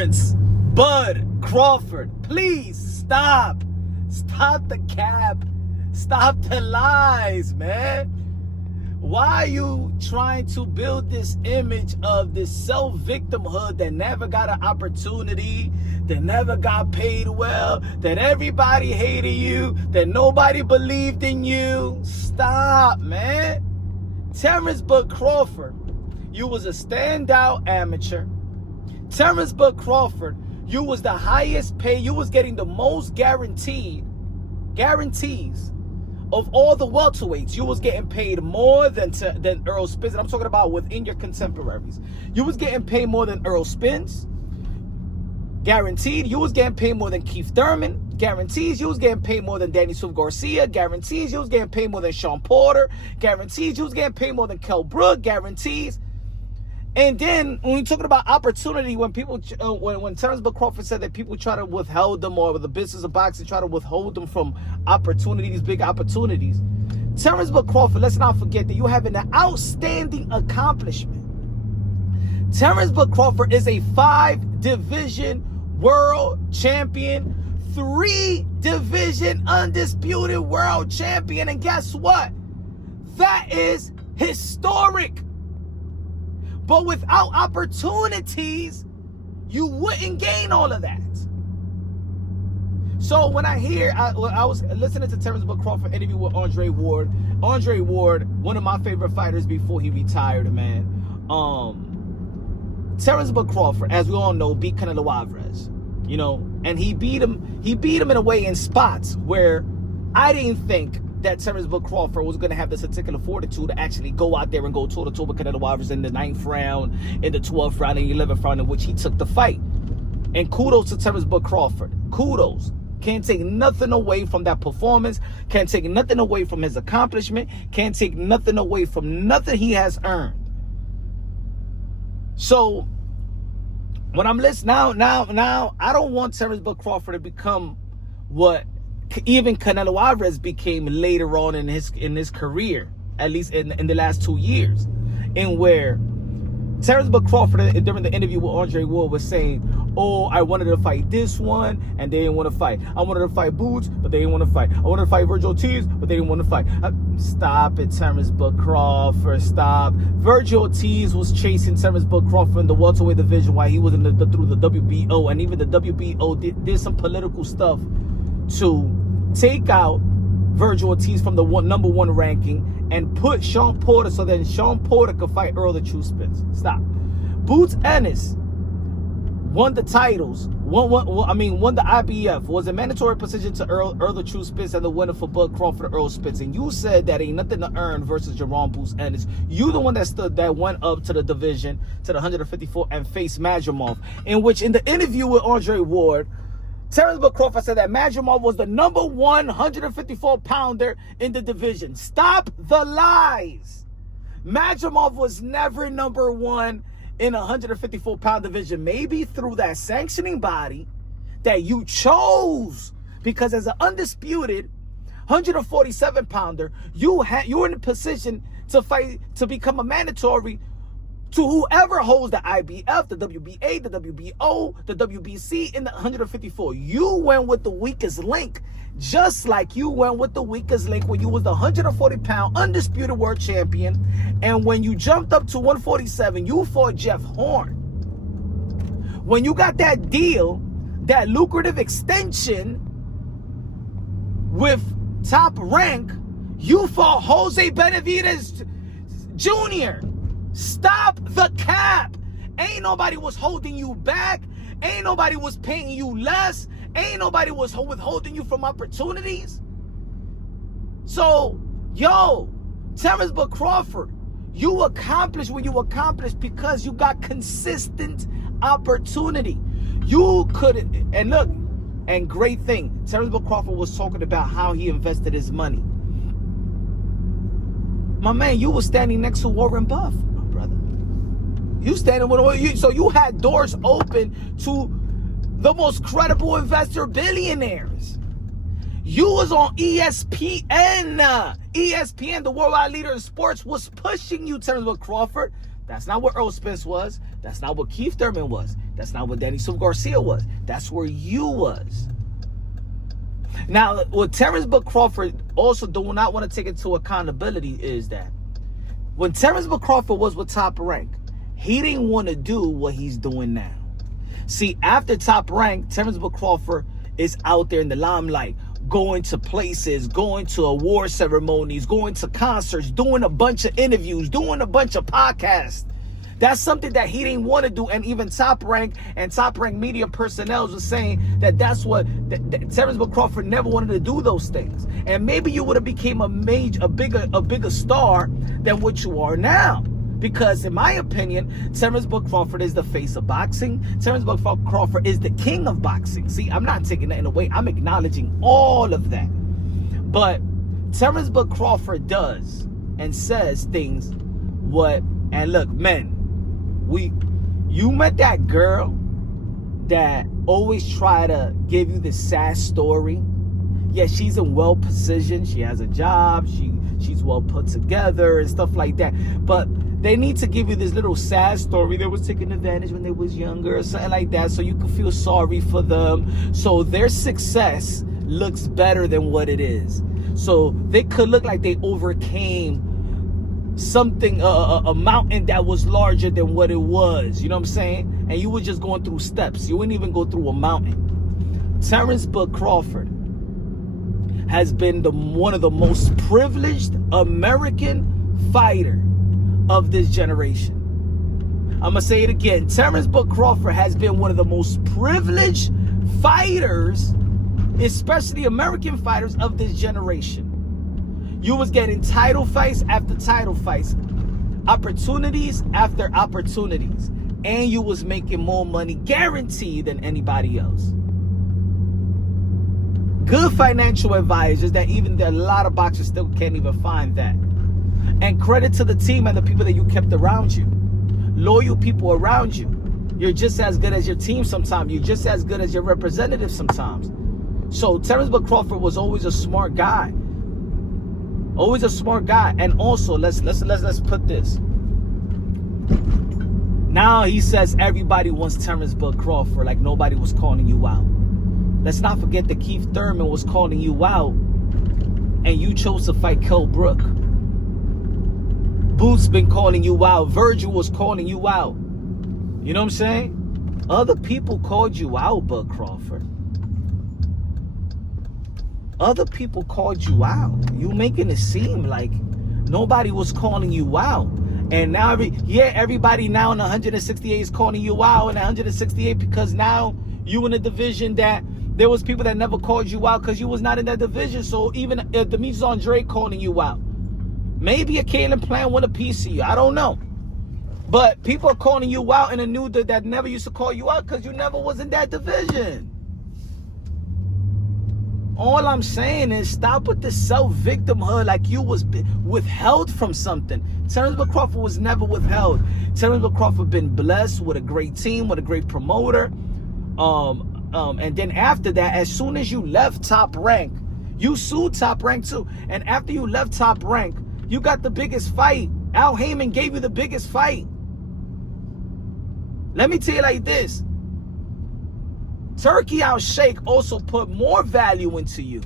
Terence Bud Crawford, please stop. Stop the cap. Stop the lies, man. Why are you trying to build this image of this self-victimhood that never got an opportunity, that never got paid well, that everybody hated you, that nobody believed in you? Stop, man. Terence Bud Crawford, you was a standout amateur. Terence Bud Crawford, you was the highest paid. You was getting the most guarantees of all the welterweights. You was getting paid more than Earl Spence. And I'm talking about within your contemporaries. You was getting paid more than Earl Spence. Guaranteed. You was getting paid more than Keith Thurman. Guarantees. You was getting paid more than Danny Swift Garcia. Guarantees. You was getting paid more than Sean Porter. Guarantees. You was getting paid more than Kell Brook. Guarantees. And then when we're talking about opportunity, when people, when Terence Bud Crawford said that people try to withhold them, or the business of boxing try to withhold them from opportunities, big opportunities. Terence Bud Crawford, let's not forget that you have an outstanding accomplishment. Terence Bud Crawford is a 5-division world champion, 3-division undisputed world champion. And guess what? That is historic. But without opportunities, you wouldn't gain all of that. So when I was listening to Terence Bud Crawford interview with Andre Ward. Andre Ward, one of my favorite fighters before he retired, man. Terence Bud Crawford, as we all know, beat Canelo Alvarez. You know, and he beat him in a way in spots where I didn't think that Terence Bud Crawford was going to have this particular fortitude to actually go out there and go toe-to-toe with Canelo Alvarez in the 9th round, in the 12th round, and the 11th round in which he took the fight. And kudos to Terence Bud Crawford. Kudos. Can't take nothing away from that performance. Can't take nothing away from his accomplishment. Can't take nothing away from nothing he has earned. So, when I'm listening now, I don't want Terence Bud Crawford to become what even Canelo Alvarez became later on in his career, at least in the last 2 years, in where Terence Bud Crawford during the interview with Andre Ward was saying, "Oh, I wanted to fight this one, and they didn't want to fight. I wanted to fight Boots, but they didn't want to fight. I wanted to fight Virgil Ortiz, but they didn't want to fight." Stop it, Terence Bud Crawford. Stop. Virgil Ortiz was chasing Terence Bud Crawford in the welterweight division while he was through the WBO, and even the WBO did some political stuff to take out Virgil Ortiz from the number 1 ranking and put Sean Porter so that Sean Porter could fight Earl the True Spence. Stop. Boots Ennis won the titles, won the IBF, was a mandatory position to Earl the True Spence, and the winner for Bud Crawford, Earl Spence. And you said that ain't nothing to earn versus Jerome Boots Ennis. You the one that went up to the division, to the 154, and faced Madrimov, in which in the interview with Andre Ward, Terence Bud Crawford said that Madrimov was the number 1 154-pounder in the division. Stop the lies. Madrimov was never number 1 in a 154-pound division. Maybe through that sanctioning body that you chose, because as an undisputed 147-pounder, you were in a position to fight to become a mandatory to whoever holds the IBF, the WBA, the WBO, the WBC in the 154. You went with the weakest link, just like you went with the weakest link when you was the 140-pound undisputed world champion. And when you jumped up to 147, you fought Jeff Horn. When you got that deal, that lucrative extension with Top Rank, you fought Jose Benavidez Jr. Stop the cap. Ain't nobody was holding you back. Ain't nobody was paying you less. Ain't nobody was withholding you from opportunities. So, Terence Bud Crawford, you accomplished what you accomplished because you got consistent opportunity. You could, and look, and great thing, Terence Bud Crawford was talking about how he invested his money. My man, you were standing next to Warren Buff. You standing with you, so you had doors open to the most credible investor billionaires. You was on ESPN. ESPN, the worldwide leader in sports, was pushing you, Terence Bud Crawford. That's not what Earl Spence was. That's not what Keith Thurman was. That's not what Daniel Garcia was. That's where you was. Now, what Terence Crawford also do not want to take into accountability is that when Terence Crawford was with Top Rank, he didn't want to do what he's doing now. See, after Top Rank, Terence Crawford is out there in the limelight, going to places, going to award ceremonies, going to concerts, doing a bunch of interviews, doing a bunch of podcasts. That's something that he didn't want to do, and even Top Rank and Top Rank media personnel was saying that that's what Terence Crawford never wanted to do those things. And maybe you would have became a bigger star than what you are now. Because in my opinion, Terence Crawford is the face of boxing. Terence Crawford is the king of boxing. See, I'm not taking that in away. I'm acknowledging all of that. But Terence Crawford does and says things and look, men, you met that girl that always try to give you this sad story. Yeah, she's in well positioned. She has a job. She's well put together and stuff like that. But they need to give you this little sad story. They was taking advantage when they was younger or something like that, so you can feel sorry for them. So their success looks better than what it is. So they could look like they overcame something, a mountain that was larger than what it was. You know what I'm saying? And you were just going through steps. You wouldn't even go through a mountain. Terence Crawford has been one of the most privileged American fighter of this generation. I'm gonna say it again. Terence Crawford has been one of the most privileged fighters, especially American fighters of this generation. You was getting title fights after title fights, opportunities after opportunities, and you was making more money guaranteed than anybody else. Good financial advisors that even a lot of boxers still can't even find that. And credit to the team and the people that you kept around you. Loyal people around you. You're just as good as your team sometimes. You're just as good as your representative sometimes. So Terence Crawford was always a smart guy. Always a smart guy. And also, let's put this. Now he says everybody wants Terence Crawford, like nobody was calling you out. Let's not forget that Keith Thurman was calling you out, and you chose to fight Kell Brook. Boots been calling you out. Virgil was calling you out. You know what I'm saying? Other people called you out, Bud Crawford. Other people called you out. You making it seem like nobody was calling you out. And now everybody now in 168 is calling you out in 168 because now you in a division that there was people that never called you out because you was not in that division. So even Demetrius Andre calling you out. Maybe a Caleb Plant want a piece of you. I don't know. But people are calling you out in a new that never used to call you out because you never was in that division. All I'm saying is stop with the self-victimhood like you was withheld from something. Terence Crawford was never withheld. Terence Crawford been blessed with a great team, with a great promoter. And then after that, as soon as you left Top Rank, you sued Top Rank too. And after you left Top Rank, you got the biggest fight. Al Heyman gave you the biggest fight. Let me tell you like this. Turkey Al Sheikh also put more value into you.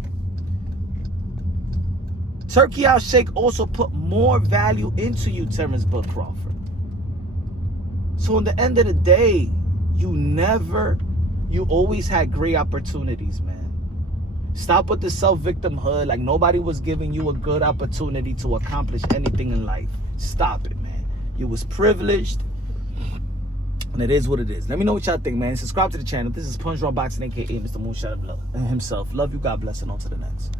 Turkey Al Sheikh also put more value into you, Terence Crawford. So in the end of the day, you always had great opportunities, man. Stop with the self-victimhood like nobody was giving you a good opportunity to accomplish anything in life. Stop it, man. You was privileged. And it is what it is. Let me know what y'all think, man. Subscribe to the channel. This is Punch Drunk Boxing, a.k.a. Mr. Moonshot of Love himself. Love you. God bless, and on to the next.